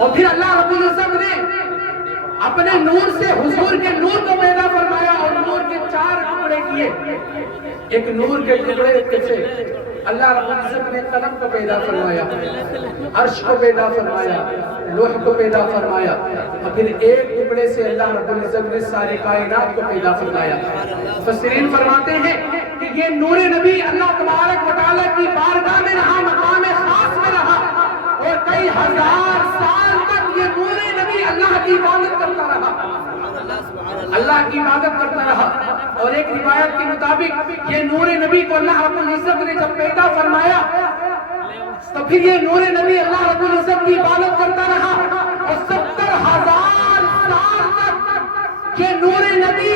اور پھر اللہ رب العزت نے اپنے نور سے حضور کے نور کو پیدا فرمایا اور نور کے 4 ٹکڑے کیے. ایک نور کے ٹکڑے سے اللہ رب العزت نے قلم کو پیدا فرمایا, عرش کو پیدا فرمایا, لوح کو پیدا فرمایا, اور پھر ایک ٹکڑے سے اللہ رب العزت نے ساری کائنات کو پیدا فرمایا. مفسرین فرماتے ہیں کہ یہ نور نبی اللہ تبارک و تعالیٰ کی بارگاہ میں رہا, مقام خاص میں رہا, اور کئی ہزار سال تک یہ نور نبی اللہ کی عبادت کرتا رہا, اللہ کی عبادت کرتا رہا. اور ایک روایت کے مطابق یہ نور نبی کو اللہ رب العزت نے جب پیدا فرمایا تو پھر یہ نور نبی اللہ رب العزت کی عبادت کرتا رہا, اور 70,000 سال تک یہ نور نبی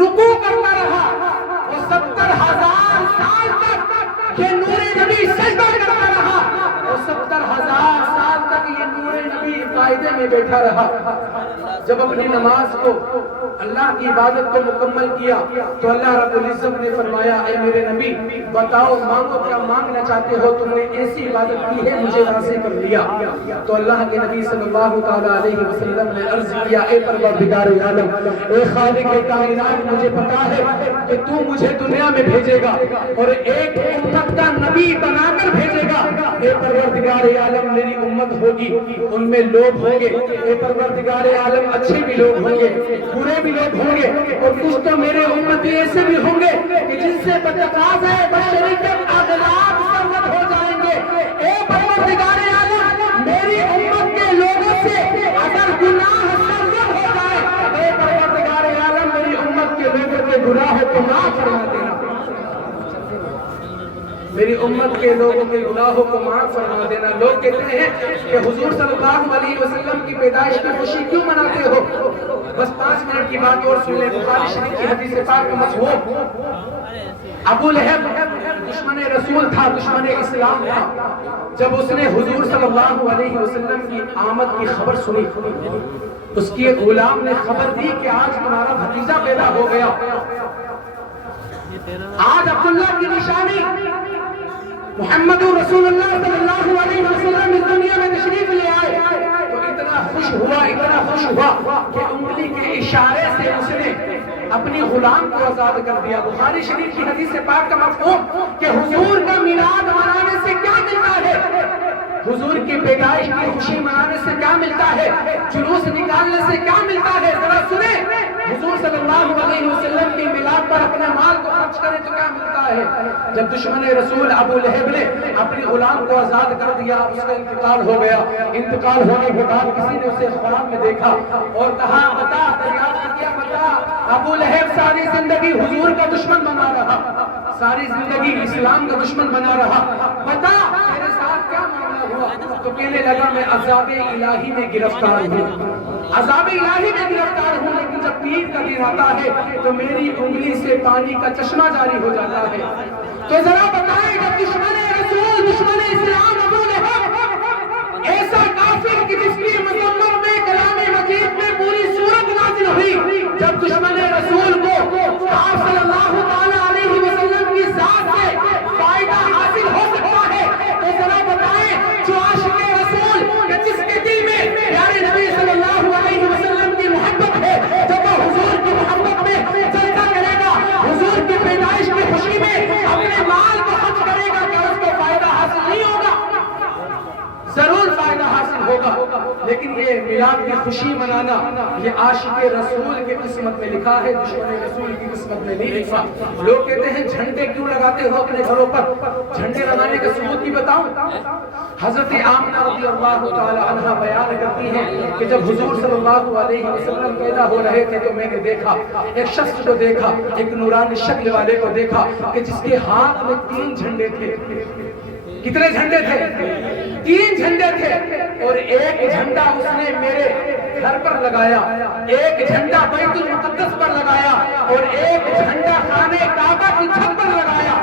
رکوع کرتا رہا, اور 70,000 سال تک یہ نور نبی سجدہ کرتا رہا, اور 70,000 سال تک یہ نور نبی قاعدے میں بیٹھا رہا. جب اپنی نماز کو اللہ کی عبادت کو مکمل کیا تو اللہ رب العزت نے فرمایا, اے میرے نبی بتاؤ مانگو کیا مانگنا چاہتے ہو, تم نے ایسی عبادت کی ہے مجھے راضی کر دیا. تو اللہ کے نبی صلی اللہ تعالیٰ علیہ وسلم نے عرض کیا, اے پروردگار عالم, اے خالق کائنات, مجھے پتا ہے کہ تو مجھے دنیا میں بھیجے گا اور ایک امت کا نبی بنا کر بھیجے گا. اے پروردگار عالم, میری امت ہوگی, ان میں لوگ ہوں گے, اے پروردگار عالم, اچھے بھی لوگ ہوں گے, برے بھی لوگ ہوں گے, اور کچھ تو میرے امتی ایسے بھی ہوں گے کہ جن سے بتقاض ہے بشریت اغلاب سرزد ہو جائیں گے. اے پروردگار عالم, میری امت کے لوگوں سے اگر گناہ سرزد ہو جائے, اے پروردگار عالم, میری امت کے لوگوں کے گناہ کو معاف فرما دینا, میری امت کے لوگوں کے گناہوں کو معاف فرما دینا. لوگ کہتے ہیں کہ حضور صلی اللہ علیہ وسلم کی پیدائش کی خوشی کیوں مناتے ہو؟ بس 5 منٹ کی بات اور سن لیں. بخاری شریف کی حدیث پاک کا مفہوم, ابو لہب دشمن رسول تھا, دشمن اسلام تھا. جب اس نے حضور صلی اللہ علیہ وسلم کی آمد کی خبر سنی, اس کے غلام نے خبر دی کہ آج تمہارا بھتیجا پیدا ہو گیا, آج عبداللہ کی نشانی محمد رسول اللہ صلی اللہ علیہ وسلم اس دنیا میں تشریف لے آئے. تو اتنا خوش ہوا کہ انگلی کے اشارے سے اس نے اپنی غلام کو آزاد کر دیا. بخاری شریف کی حدیث پاک کا مفہوم کہ حضور کا میلاد منانے سے کیا ملتا ہے, حضور کی پیدائش کی خوشی منانے سے کیا ملتا ہے, جلوس نکالنے سے کیا ملتا ہے. ذرا سنیں, حضور صلی اللہ علیہ وسلم کی میلاد پر اپنے مال کو خرچ کرے تو کیا ملتا ہے. جب دشمن رسول ابو لہب نے اپنی غلام کو آزاد کر دیا, اس کا انتقال ہو گیا. انتقال ہونے کے بعد کسی نے اسے خواب میں دیکھا اور کہا, بتا, دریافت کیا, بتا, ابو لہب ساری زندگی حضور کا دشمن بنا رہا, ساری زندگی اسلام کا دشمن بنا رہا, بتا میرے ساتھ کیا معاملہ ہوا. تو کہنے لگا, میں عذاب الہی میں گرفتار ہوں, عذاب الہی میں گرفتار ہوں, لیکن جب پیر کا دن آتا ہے تو میری انگلی سے پانی کا چشمہ جاری ہو جاتا ہے. تو ذرا بتائیں, جب دشمن رسول, دشمن اسلام ابو لہب ایسا کافر کہ جس کی مزمر میں کلام مجید میں پوری سورت نازل ہوئی, جب دشمن رسول کو آپ صلی اللہ تعالیٰ علیہ وسلم کی ذات سے فائدہ حاصل ہو سکتا ہے, تو ذرا بتائیں جو عاشق رسول کہ جس کے دل میں پیارے نبی صلی اللہ علیہ وسلم کی محبت ہے, جب وہ حضور کی محبت میں چلتا کرے گا, حضور کی پیدائش کی خوشی میں اپنے مال کو خرچ کرے گا, کہ اس کو فائدہ حاصل نہیں ہوگا؟ ضرور فائدہ حاصل ہوگا. لیکن یہ میلاد کی خوشی منانا یہ عاشق رسول کی قسمت میں لکھا ہے, دشمن رسول کی قسمت میں نہیں لکھا. لوگ کہتے ہیں جھنڈے کیوں لگاتے ہو اپنے گھروں پر؟ جھنڈے لگانے کا ثبوت بھی بتاؤں. حضرت آمنہ رضی اللہ تعالی عنہ بیان کرتی ہیں کہ جب حضور صلی اللہ علیہ وسلم پیدا ہو رہے تھے تو میں نے دیکھا, ایک شخص کو دیکھا, ایک نورانی شکل والے کو دیکھا کہ جس کے ہاتھ میں 3 جھنڈے تھے. کتنے جھنڈے تھے؟ 3 جھنڈے تھے. اور ایک جھنڈا اس نے میرے گھر پر لگایا, ایک جھنڈا بیت المقدس پر لگایا, اور ایک جھنڈا خانہ کعبہ کی چھت پر لگایا.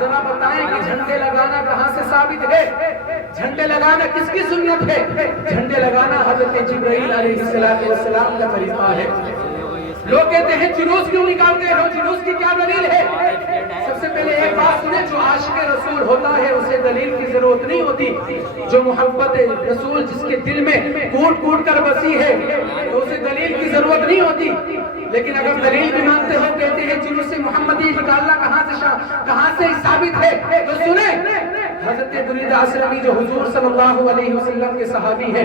ذرا بتائیں کہ جھنڈے لگانا کہاں سے ثابت ہے؟ جھنڈے لگانا کس کی سنت ہے؟ جھنڈے لگانا حضرت جبرائیل علیہ السلام کا طریقہ ہے. لوگ کہتے ہیں جلوس کیوں نکالتے ہو، جلوس کی کیا دلیل ہے؟ سب سے پہلے ایک بات سنیں، جو عاشق رسول ہوتا ہے اسے دلیل کی ضرورت نہیں ہوتی. جو محبت رسول جس کے دل میں کوٹ کوٹ کر بسی ہے تو اسے دلیل کی ضرورت نہیں ہوتی. لیکن اگر دلیل بھی مانتے ہو، کہتے ہیں جلوس محمدی نکالنا کہاں سے ثابت ہے، تو سنیں حضرت درید اسلمی جو حضور صلی اللہ علیہ وسلم کے صحابی ہیں